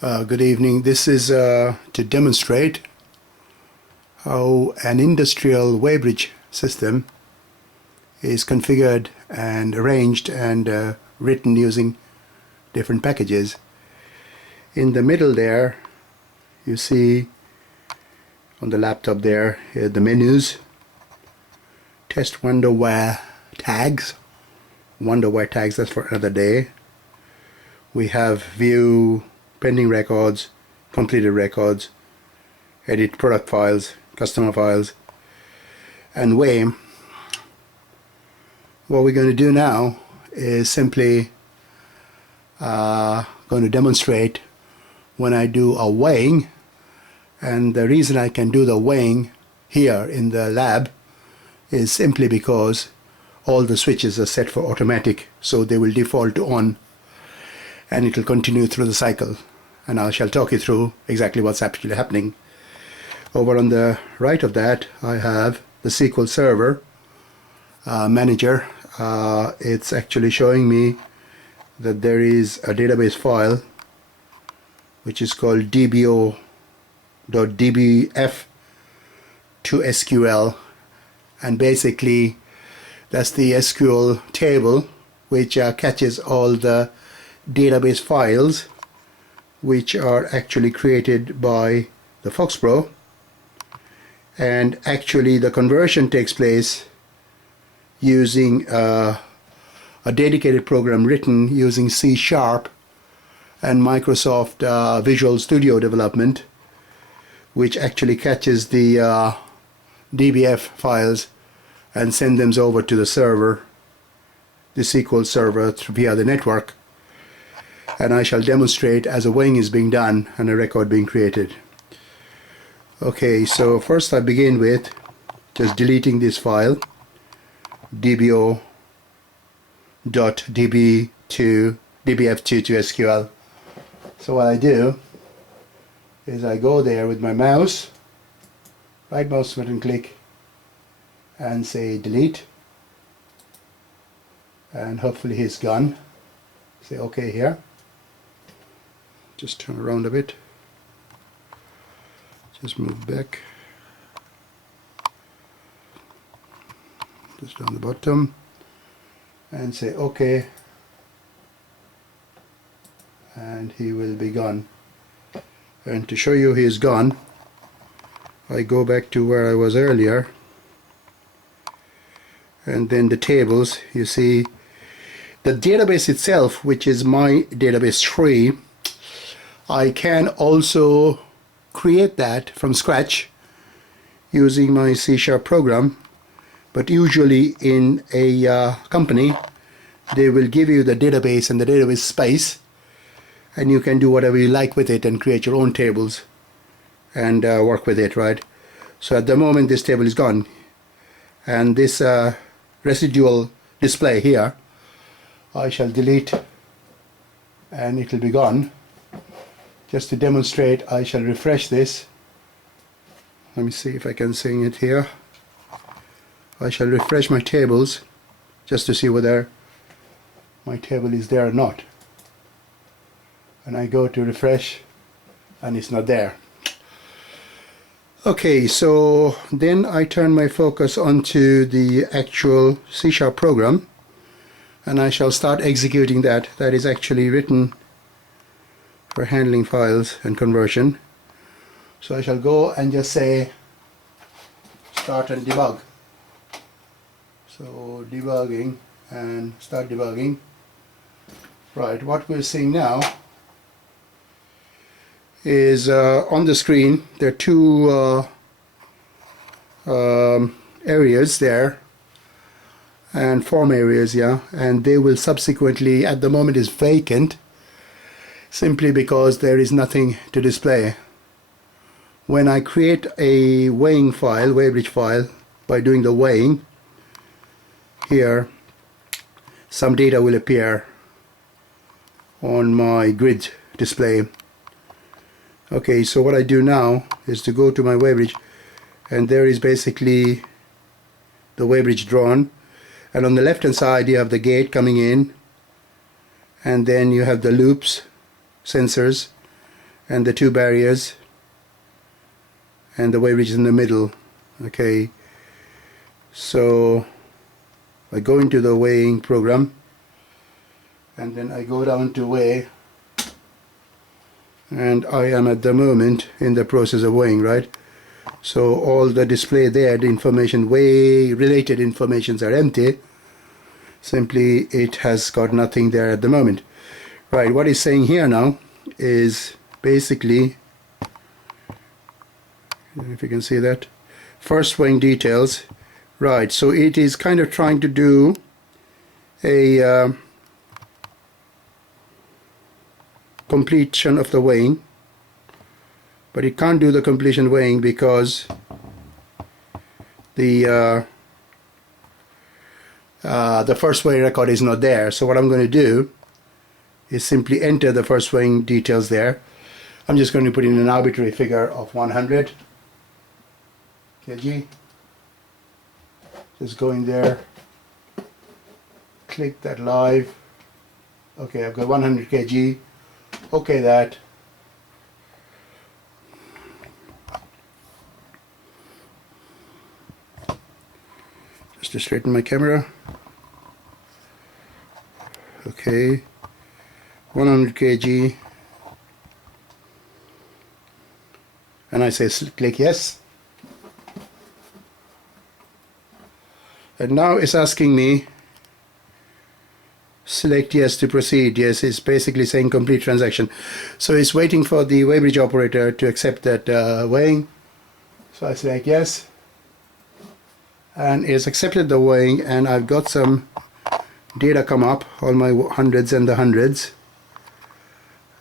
Good evening. This is to demonstrate how an industrial weighbridge system is configured and arranged and written using different packages. In the middle there, you see on the laptop there the menus, test WONDERWARE tags. WONDERWARE tags, that's for another day. We have view pending records, completed records, edit product files, customer files, and weigh. What we're going to do now is simply going to demonstrate when I do a weighing. And the reason I can do the weighing here in the lab is simply because all the switches are set for automatic, so they will default to on, and it will continue through the cycle. And I shall talk you through exactly what's actually happening. Over on the right of that, I have the SQL Server manager. It's actually showing me that there is a database file which is called dbo.dbf to SQL, and basically that's the SQL table which catches all the database files which are actually created by the Foxborough, and actually the conversion takes place using a dedicated program written using C# and Microsoft Visual Studio development, which actually catches the DBF files and send them over to the server, the SQL server, via the network. And I shall demonstrate as a weighing is being done and a record being created. Okay, so first I begin with just deleting this file, dbo.dbf2 to SQL. So what I do is I go there with my mouse, right mouse button click, and say delete, and hopefully he's gone. Say OK here. Just turn around a bit. Just move back. Just down the bottom. And say OK. And he will be gone. And to show you he is gone, I go back to where I was earlier. And then the tables, you see the database itself, which is my database 3. I can also create that from scratch using my C# program, but usually in a company they will give you the database and the database space, and you can do whatever you like with it and create your own tables and work with it, right? So at the moment this table is gone, and this residual display here I shall delete and it will be gone. Just to demonstrate, I shall refresh this. Let me see if I can sing it here. I shall refresh my tables just to see whether my table is there or not. And I go to refresh and it's not there. Okay, so then I turn my focus onto the actual C# program, and I shall start executing that. That is actually written for handling files and conversion. So I shall go and just say start and debug. So debugging and start debugging. Right, what we're seeing now is on the screen there are two areas there, and form areas, yeah, and they will subsequently, at the moment is vacant simply because there is nothing to display. When I create a weighing file, weighbridge file, by doing the weighing, here some data will appear on my grid display. Okay, so what I do now is to go to my weighbridge, and there is basically the weighbridge drawn, and on the left hand side you have the gate coming in, and then you have the loops, sensors, and the two barriers, and the weighbridge is in the middle. Okay, so I go into the weighing program, and then I go down to weigh, and I am at the moment in the process of weighing, right? So all the display there, the information, weigh related informations are empty. Simply it has got nothing there at the moment. Right, what it's saying here now is basically, if you can see that, first weighing details. Right, so it is kind of trying to do a completion of the weighing, but it can't do the completion weighing because the first weighing record is not there. So what I'm going to do is simply enter the first weighing details there. I'm just going to put in an arbitrary figure of 100 kg. Just go in there, click that live. Okay, I've got 100 kg. Okay, that. Just to straighten my camera. Okay, 100 kg. And I say click yes. And now it's asking me select yes to proceed. Yes, it's basically saying complete transaction. So it's waiting for the weighbridge operator to accept that weighing. So I select yes, and it's accepted the weighing, and I've got some data come up, all my hundreds and the hundreds,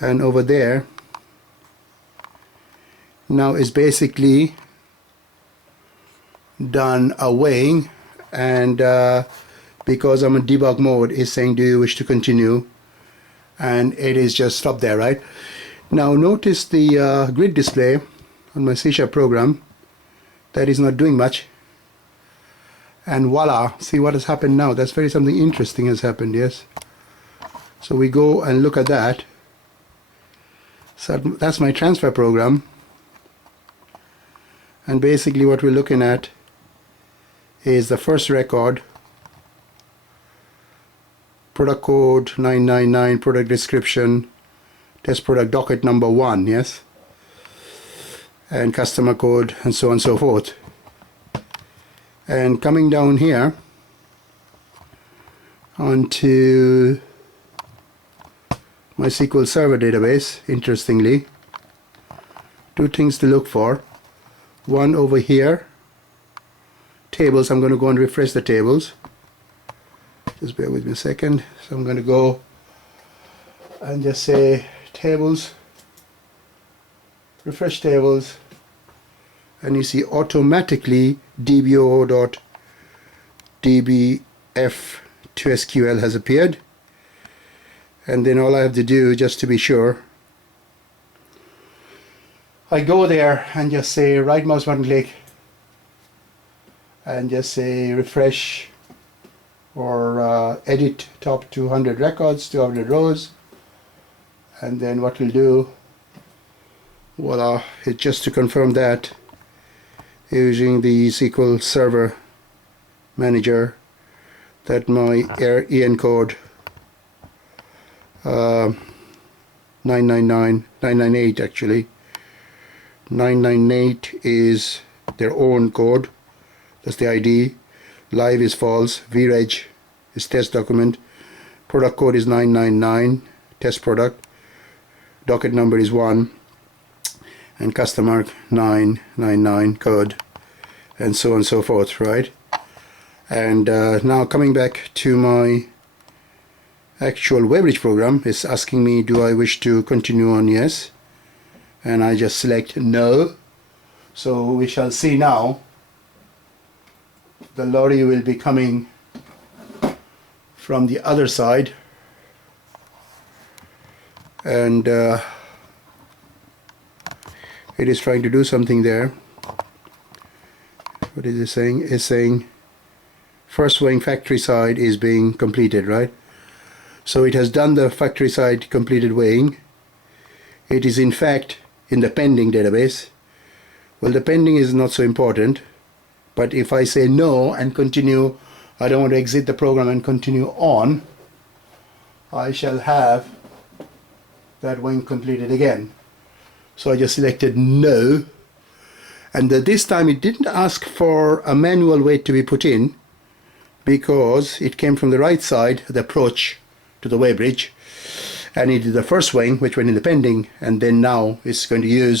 and over there now it's basically done a weighing, and because I'm in debug mode, it's saying do you wish to continue, and it is just stopped there. Right now notice the grid display on my C# program, that is not doing much, and voila, see what has happened now. That's very something interesting has happened. Yes, so we go and look at that. So that's my transfer program, and basically what we're looking at is the first record, product code 999, product description, test product docket number 1, yes, and customer code, and so on and so forth. And coming down here onto my SQL Server database, interestingly, two things to look for. One over here, tables. I'm going to go and refresh the tables. Just bear with me a second. So I'm going to go and just say tables, refresh tables, and you see automatically dbo.dbf2sql has appeared. And then all I have to do, just to be sure, I go there and just say right mouse button click and just say refresh or edit top 200 records, 200 rows, and then what we'll do, voila, it's just to confirm that using the SQL Server Manager that my EN code 998 actually, 998 is their own code, that's the ID, live is false, vreg is test document, product code is 999, test product, docket number is 1, and customer 999 code, and so on and so forth, right? And now coming back to my actual Weighbridge program, it's asking me do I wish to continue on yes, and I just select no. So we shall see now the lorry will be coming from the other side, and it is trying to do something there. What is it saying? It's saying first weighing factory side is being completed, right? So it has done the factory side completed weighing. it is in fact in the pending database. Well, the pending is not so important, but if I say no and continue, I don't want to exit the program and continue on, I shall have that weighing completed again. So I just selected no, and this time it didn't ask for a manual weight to be put in because it came from the right side, the approach to the weighbridge, and it did the first weighing, which went in the pending, and then now it's going to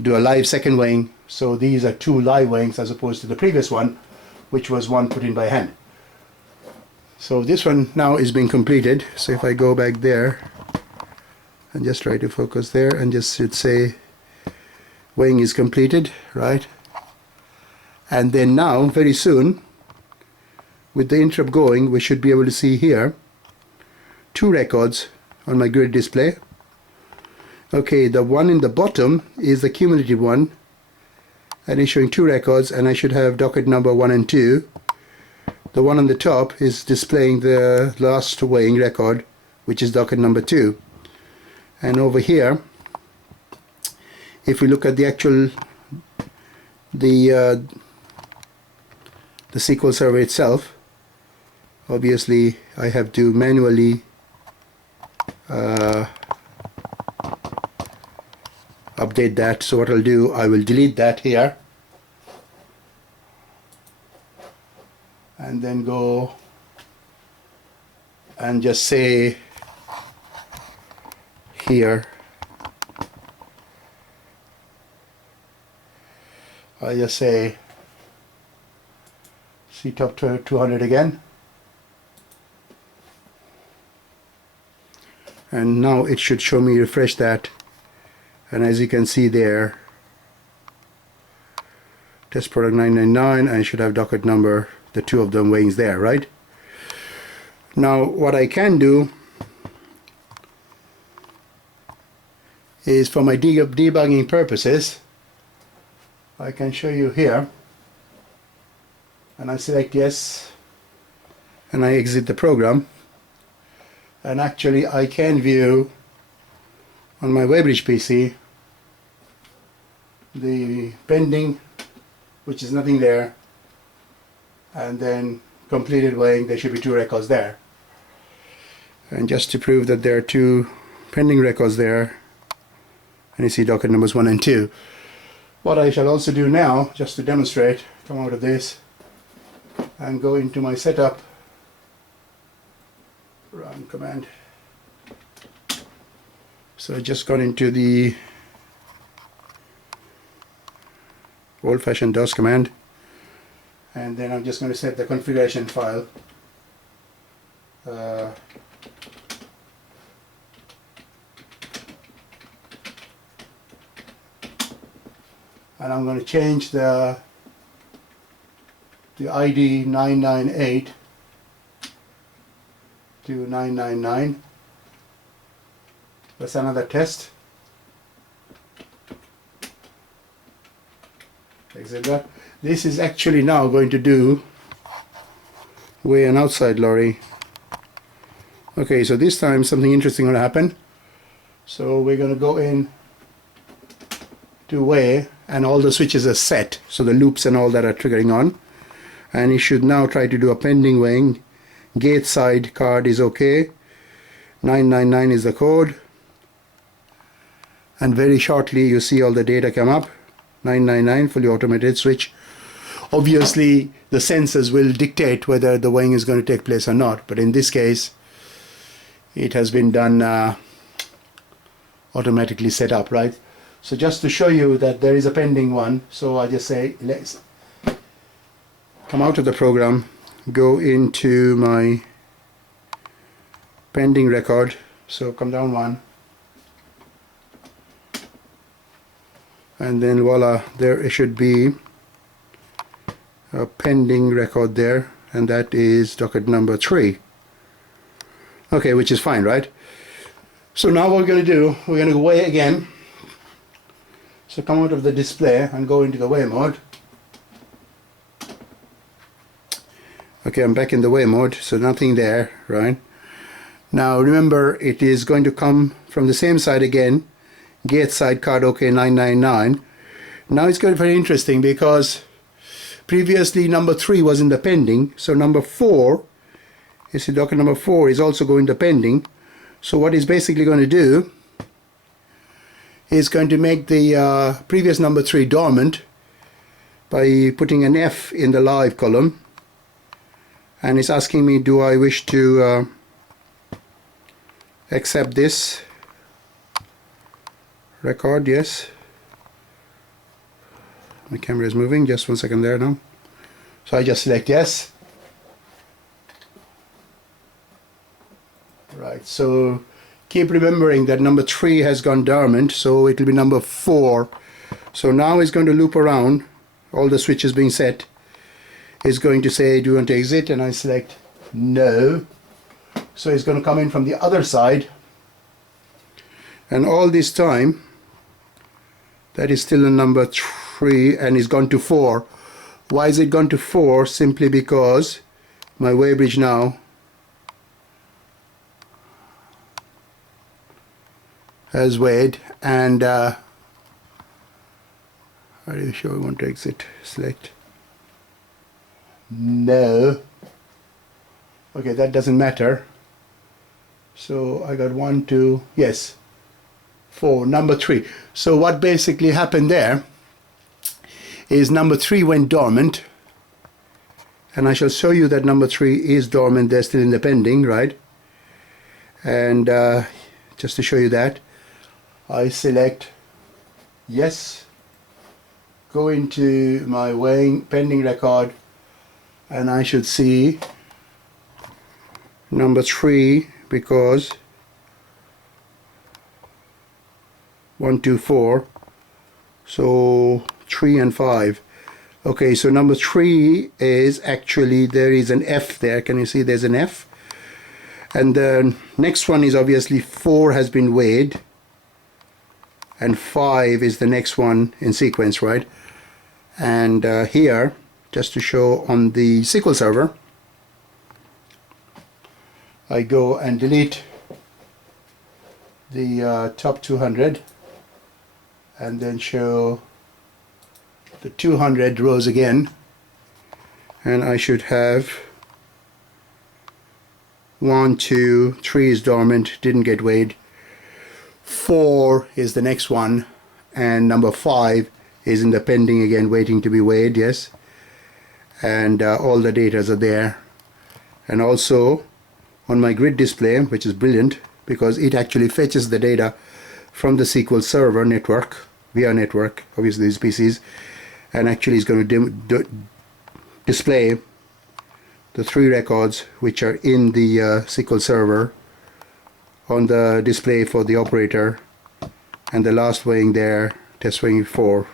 do a live second weighing. So these are two live weighings as opposed to the previous one, which was one put in by hand. So this one now is being completed. So if I go back there and just try to focus there and just should say weighing is completed, right? And then now very soon, with the interrupt going, we should be able to see here two records on my grid display. Okay, the one in the bottom is the cumulative one, and it's showing two records, and I should have docket number 1 and 2. The one on the top is displaying the last weighing record, which is docket number 2. And over here, if we look at the actual the SQL server itself, obviously I have to manually update that. So what I'll do, I will delete that here and then go and just say here I just say C top 200 again, and now it should show me, refresh that, and as you can see there, test product 999, and I should have docket number, the two of them weighings there, right? Now what I can do is, for my debugging purposes, I can show you here, and I select yes, and I exit the program, and actually I can view on my Weighbridge PC the pending, which is nothing there, and then completed weighing, there should be two records there. And just to prove that there are two pending records there, and you see docket numbers 1 and 2. What I shall also do now, just to demonstrate, come out of this and go into my setup, run command. So I just got into the old-fashioned DOS command, and then I'm just going to set the configuration file. And I'm going to change the ID 998 to 999. That's another test. Exit that. This is actually now going to do weigh an outside lorry. Okay, so this time something interesting going to happen. So we're going to go in to weigh, and all the switches are set, so the loops and all that are triggering on, and it should now try to do a pending weighing. Gate side card is okay, 999 is the code, and very shortly you see all the data come up. 999 fully automated switch. Obviously the sensors will dictate whether the weighing is going to take place or not, but in this case it has been done automatically set up, right? So just to show you that there is a pending one, so I just say let's come out of the program, go into my pending record, so come down one, and then voila, there it should be a pending record there, and that is docket number 3. Okay, which is fine, right? So now what we're going to do, we're going to weigh again. So come out of the display and go into the weigh mode. Okay, I'm back in the weigh mode, so nothing there, right? Now remember, it is going to come from the same side again, gate side card OK 999. Now it's going to be very interesting because previously number 3 was in the pending, so number 4, you see docket number 4 is also going to pending. So what he's basically going to do is going to make the previous number 3 dormant by putting an F in the live column, and it's asking me, do I wish to accept this record? Yes. My camera is moving, just 1 second there now. So I just select yes. Right, so keep remembering that number 3 has gone dormant, so it will be number 4. So now it's going to loop around, all the switches being set. It's going to say, do you want to exit? And I select no. So it's going to come in from the other side. And all this time, that is still a number 3 and it's gone to 4. Why is it gone to 4? Simply because my Weighbridge now has weighed, and are you sure we want to exit? Select no. Okay, that doesn't matter. So I got 1, 2, yes, 4, number 3. So what basically happened there is number 3 went dormant, and I shall show you that number 3 is dormant. They're still in the pending, right? And just to show you that, I select yes, go into my weighing pending record, and I should see number 3 because 1, 2, 4, so 3 and 5. Okay, so number 3 is actually, there is an F there. Can you see there's an F? And the next one is obviously 4 has been weighed, and 5 is the next one in sequence, right? And here, just to show on the SQL server, I go and delete the top 200 and then show the 200 rows again, and I should have 1, 2, 3 is dormant, didn't get weighed, 4 is the next one, and number 5 is in the pending again, waiting to be weighed, yes, and all the data are there. And also on my grid display, which is brilliant because it actually fetches the data from the SQL server network, via network, obviously these PCs, and actually is going to display the 3 records which are in the SQL server on the display for the operator, and the last weighing there, test weighing 4.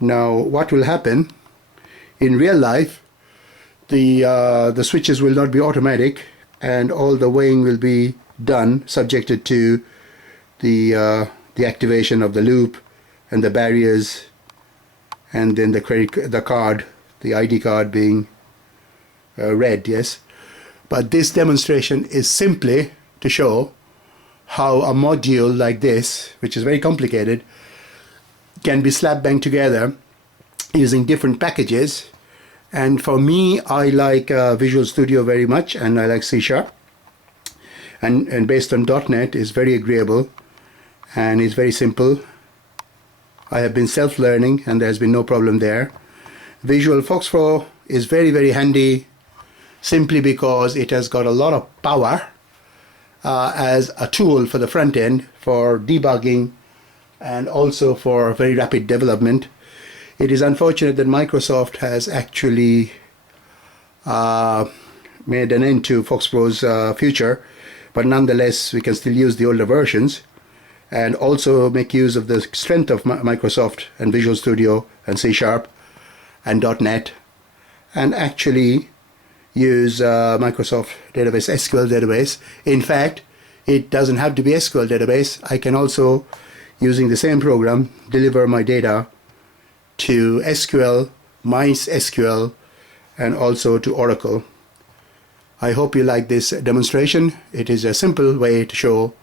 Now what will happen in real life, the switches will not be automatic, and all the weighing will be done subjected to the activation of the loop and the barriers, and then the ID card being read, yes. But this demonstration is simply to show how a module like this, which is very complicated, can be slap banged together using different packages. And for me, I like Visual Studio very much, and I like C#, and based on .NET is very agreeable and it's very simple. I have been self-learning and there's been no problem there. Visual Fox Pro is very, very handy simply because it has got a lot of power as a tool for the front end for debugging and also for very rapid development. It is unfortunate that Microsoft has actually made an end to Fox Pro's future, but nonetheless we can still use the older versions and also make use of the strength of Microsoft and Visual Studio and C# and .NET, and actually use Microsoft database, SQL database. In fact, it doesn't have to be SQL database. I can also, using the same program, deliver my data to SQL, MySQL, and also to Oracle. I hope you like this demonstration. It is a simple way to show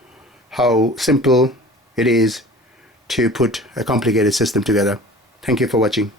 how simple it is to put a complicated system together. Thank you for watching.